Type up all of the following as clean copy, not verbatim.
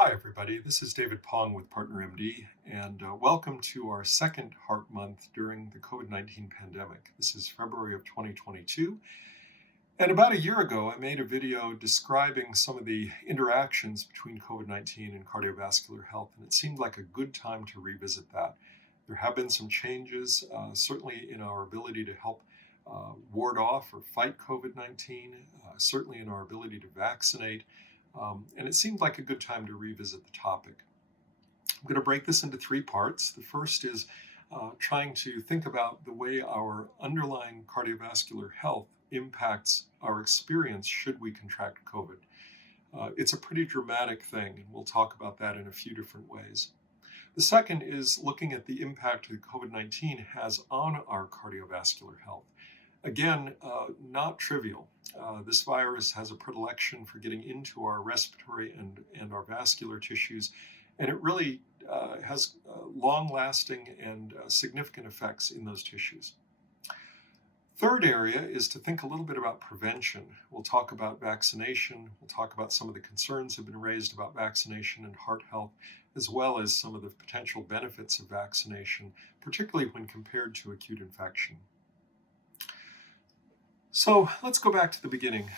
Hi, everybody. This is David Pong with Partner MD, and welcome to our second Heart Month during the COVID-19 pandemic. This is February of 2022. And about a year ago, I made a video describing some of the interactions between COVID-19 and cardiovascular health, and it seemed like a good time to revisit that. There have been some changes, certainly in our ability to help ward off or fight COVID-19, certainly in our ability to vaccinate. And it seemed like a good time to revisit the topic. I'm going to break this into three parts. The first is trying to think about the way our underlying cardiovascular health impacts our experience should we contract COVID. It's a pretty dramatic thing, and we'll talk about that in a few different ways. The second is looking at the impact that COVID-19 has on our cardiovascular health. Again, not trivial. This virus has a predilection for getting into our respiratory and our vascular tissues, and it really has long-lasting and significant effects in those tissues. Third area is to think a little bit about prevention. We'll talk about vaccination. We'll talk about some of the concerns that have been raised about vaccination and heart health, as well as some of the potential benefits of vaccination, particularly when compared to acute infection. So let's go back to the beginning.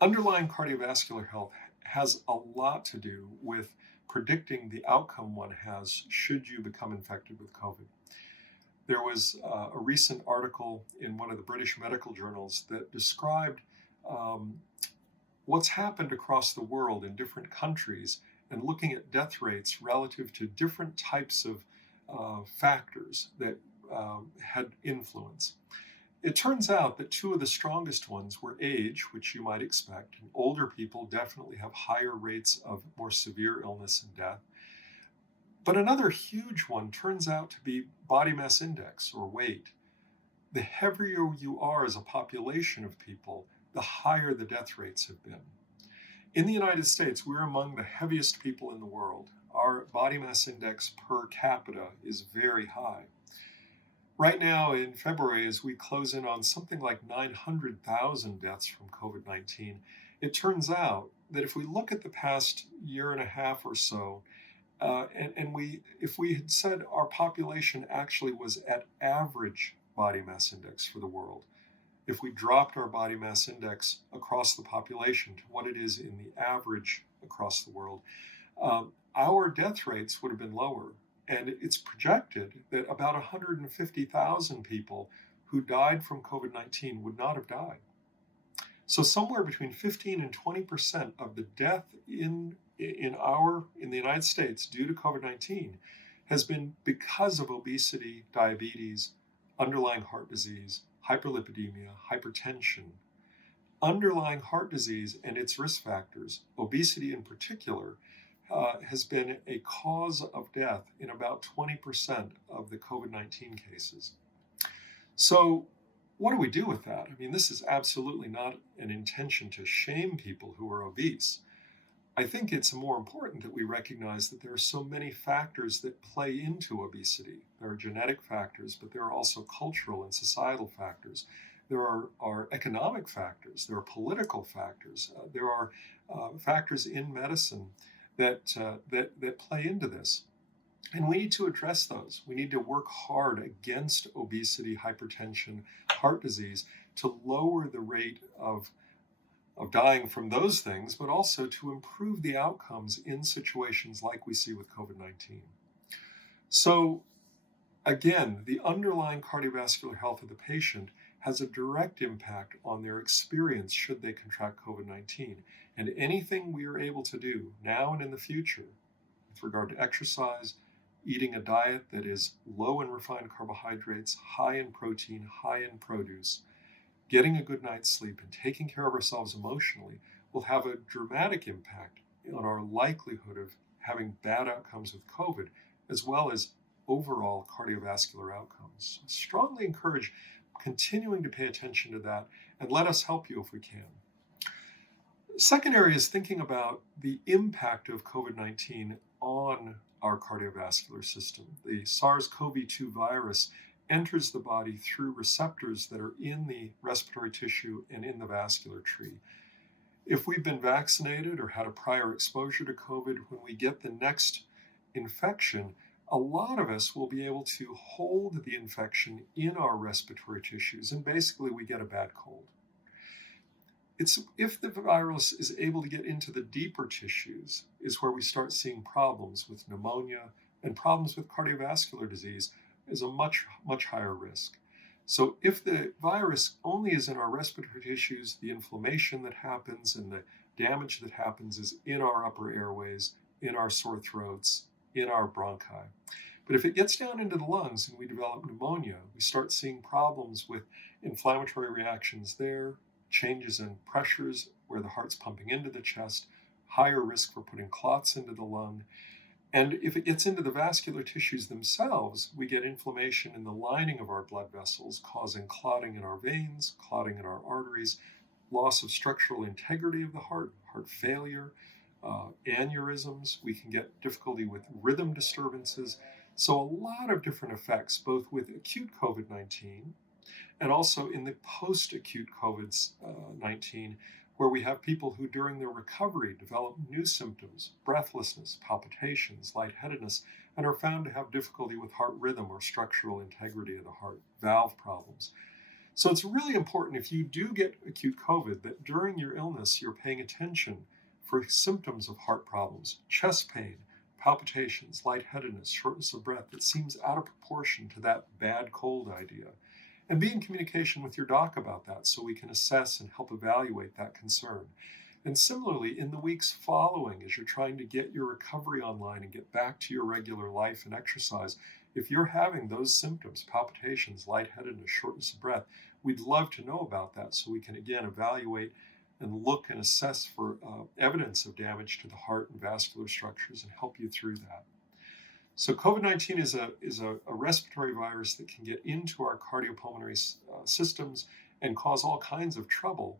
Underlying cardiovascular health has a lot to do with predicting the outcome one has should you become infected with COVID. There was a recent article in one of the British medical journals that described what's happened across the world in different countries and looking at death rates relative to different types of factors that had influence. It turns out that two of the strongest ones were age, which you might expect. And older people definitely have higher rates of more severe illness and death. But another huge one turns out to be body mass index, or weight. The heavier you are as a population of people, the higher the death rates have been. In the United States, we're among the heaviest people in the world. Our body mass index per capita is very high. Right now in February, as we close in on something like 900,000 deaths from COVID-19, it turns out that if we look at the past year and a half or so, if we had said our population actually was at average body mass index for the world, if we dropped our body mass index across the population to what it is in the average across the world, our death rates would have been lower. And it's projected that about 150,000 people who died from COVID-19 would not have died. So somewhere between 15 and 20% of the death in the United States due to COVID-19 has been because of obesity, diabetes, underlying heart disease, hyperlipidemia, hypertension. Underlying heart disease and its risk factors, obesity in particular, has been a cause of death in about 20% of the COVID-19 cases. So what do we do with that? I mean, this is absolutely not an intention to shame people who are obese. I think it's more important that we recognize that there are so many factors that play into obesity. There are genetic factors, but there are also cultural and societal factors. There are economic factors. There are political factors. There are factors in medicine that play into this. And we need to address those. We need to work hard against obesity, hypertension, heart disease to lower the rate of dying from those things, but also to improve the outcomes in situations like we see with COVID-19. So again, the underlying cardiovascular health of the patient has a direct impact on their experience should they contract COVID-19. And anything we are able to do now and in the future with regard to exercise, eating a diet that is low in refined carbohydrates, high in protein, high in produce, getting a good night's sleep, and taking care of ourselves emotionally will have a dramatic impact on our likelihood of having bad outcomes with COVID, as well as overall cardiovascular outcomes. So strongly encourage continuing to pay attention to that, and let us help you if we can. Second area is thinking about the impact of COVID-19 on our cardiovascular system. The SARS-CoV-2 virus enters the body through receptors that are in the respiratory tissue and in the vascular tree. If we've been vaccinated or had a prior exposure to COVID, when we get the next infection, a lot of us will be able to hold the infection in our respiratory tissues, and basically we get a bad cold. It's if the virus is able to get into the deeper tissues is where we start seeing problems with pneumonia, and problems with cardiovascular disease is a much higher risk. So if the virus only is in our respiratory tissues, the inflammation that happens and the damage that happens is in our upper airways, in our sore throats, in our bronchi. But if it gets down into the lungs and we develop pneumonia, we start seeing problems with inflammatory reactions there, changes in pressures where the heart's pumping into the chest, higher risk for putting clots into the lung. And if it gets into the vascular tissues themselves, we get inflammation in the lining of our blood vessels, causing clotting in our veins, clotting in our arteries, loss of structural integrity of the heart failure, aneurysms. We can get difficulty with rhythm disturbances. So a lot of different effects, both with acute COVID-19 and also in the post-acute COVID-19, where we have people who during their recovery develop new symptoms, breathlessness, palpitations, lightheadedness, and are found to have difficulty with heart rhythm or structural integrity of the heart, valve problems. So it's really important if you do get acute COVID that during your illness you're paying attention for symptoms of heart problems, chest pain, palpitations, lightheadedness, shortness of breath that seems out of proportion to that bad cold idea. And be in communication with your doc about that so we can assess and help evaluate that concern. And similarly, in the weeks following, as you're trying to get your recovery online and get back to your regular life and exercise, if you're having those symptoms, palpitations, lightheadedness, shortness of breath, we'd love to know about that so we can, again, evaluate and look and assess for evidence of damage to the heart and vascular structures and help you through that. So COVID-19 is a respiratory virus that can get into our cardiopulmonary systems and cause all kinds of trouble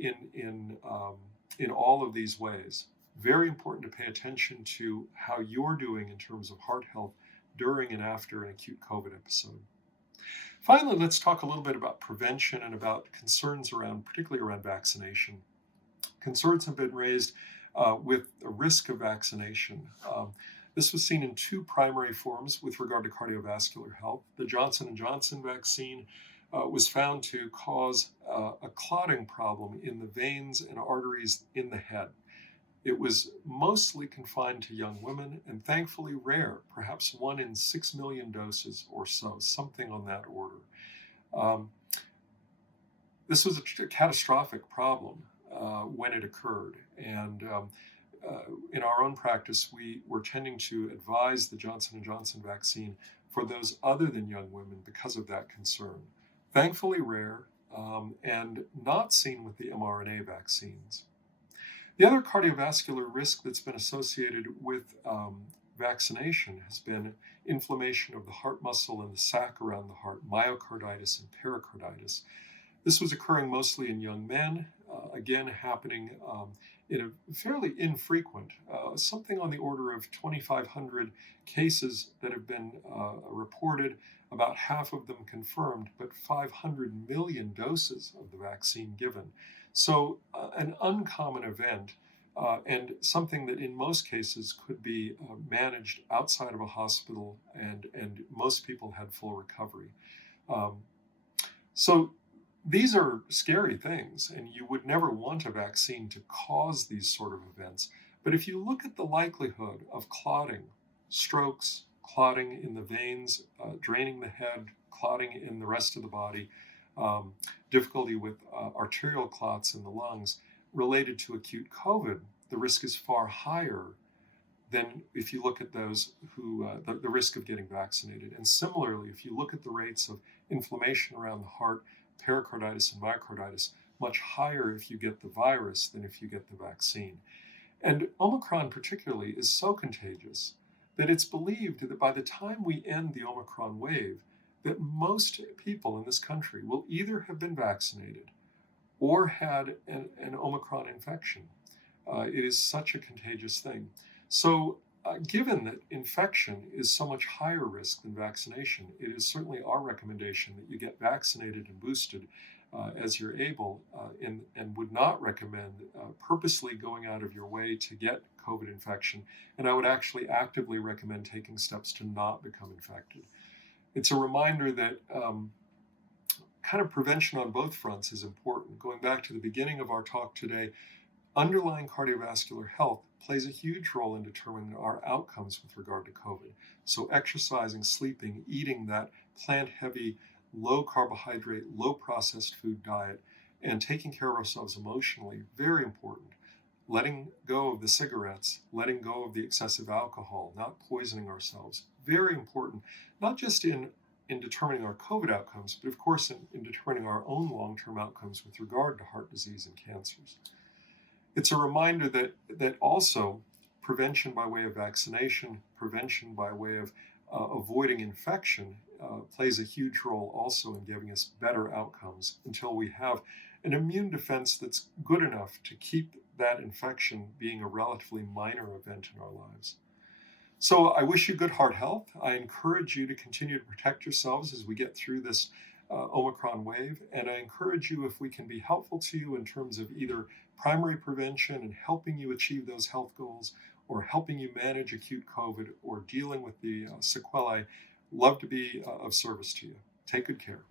in all of these ways. Very important to pay attention to how you're doing in terms of heart health during and after an acute COVID episode. Finally, let's talk a little bit about prevention and about concerns particularly around vaccination. Concerns have been raised with the risk of vaccination. This was seen in two primary forms with regard to cardiovascular health. The Johnson & Johnson vaccine was found to cause a clotting problem in the veins and arteries in the head. It was mostly confined to young women and thankfully rare, perhaps 1 in 6 million doses or so, something on that order. This was a catastrophic problem when it occurred, and in our own practice, we were tending to advise the Johnson & Johnson vaccine for those other than young women because of that concern. Thankfully rare and not seen with the mRNA vaccines. The other cardiovascular risk that's been associated with vaccination has been inflammation of the heart muscle and the sac around the heart, myocarditis and pericarditis. This was occurring mostly in young men, again happening in a fairly infrequent, something on the order of 2,500 cases that have been reported, about half of them confirmed, but 500 million doses of the vaccine given. So an uncommon event and something that in most cases could be managed outside of a hospital, and most people had full recovery. So these are scary things, and you would never want a vaccine to cause these sort of events. But if you look at the likelihood of clotting, strokes, clotting in the veins, draining the head, clotting in the rest of the body, difficulty with arterial clots in the lungs related to acute COVID, the risk is far higher than if you look at those who, the risk of getting vaccinated. And similarly, if you look at the rates of inflammation around the heart, pericarditis and myocarditis, much higher if you get the virus than if you get the vaccine. And Omicron particularly is so contagious that it's believed that by the time we end the Omicron wave, that most people in this country will either have been vaccinated or had an Omicron infection. It is such a contagious thing. So given that infection is so much higher risk than vaccination, it is certainly our recommendation that you get vaccinated and boosted as you're able, and would not recommend purposely going out of your way to get COVID infection. And I would actually actively recommend taking steps to not become infected. It's a reminder that kind of prevention on both fronts is important. Going back to the beginning of our talk today, underlying cardiovascular health plays a huge role in determining our outcomes with regard to COVID. So exercising, sleeping, eating that plant-heavy, low-carbohydrate, low-processed food diet, and taking care of ourselves emotionally, very important. Letting go of the cigarettes, letting go of the excessive alcohol, not poisoning ourselves, very important, not just in determining our COVID outcomes, but of course in determining our own long-term outcomes with regard to heart disease and cancers. It's a reminder that also prevention by way of vaccination, prevention by way of avoiding infection plays a huge role also in giving us better outcomes until we have an immune defense that's good enough to keep that infection being a relatively minor event in our lives. So I wish you good heart health. I encourage you to continue to protect yourselves as we get through this Omicron wave. And I encourage you, if we can be helpful to you in terms of either primary prevention and helping you achieve those health goals, or helping you manage acute COVID, or dealing with the sequelae, love to be of service to you. Take good care.